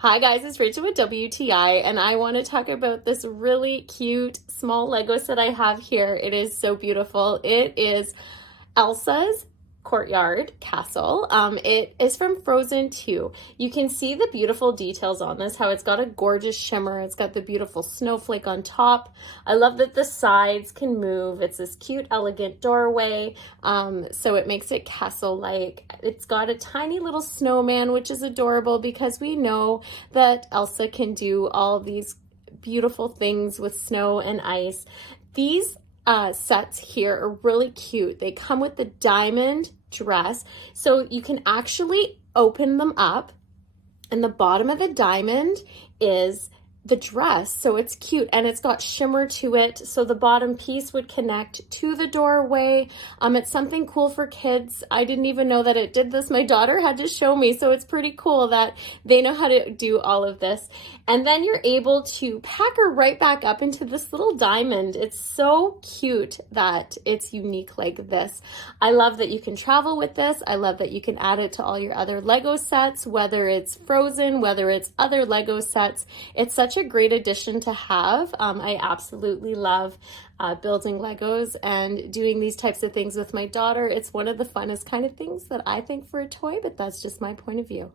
Hi guys, it's Rachel with WTI, and I want to talk about this really cute small Lego set I have here. It is so beautiful. It is Elsa's Courtyard castle. It is from Frozen 2. You can see the beautiful details on this, how it's got a gorgeous shimmer. It's got the beautiful snowflake on top. I love that the sides can move. It's this cute, elegant doorway, so it makes it castle-like. It's got a tiny little snowman, which is adorable because we know that Elsa can do all these beautiful things with snow and ice. These sets here are really cute. They come with the diamond dress, so you can actually open them up, and the bottom of the diamond is the dress, so it's cute, and it's got shimmer to it, so the bottom piece would connect to the doorway. It's something cool for kids. I didn't even know that it did this. My daughter had to show me, so it's pretty cool that they know how to do all of this. And then you're able to pack her right back up into this little diamond. It's so cute that it's unique like this. I love that you can travel with this. I love that you can add it to all your other Lego sets, whether it's Frozen, whether it's other Lego sets. It's such a great addition to have. I absolutely love building Legos and doing these types of things with my daughter. It's one of the funnest kind of things that I think for a toy, but that's just my point of view.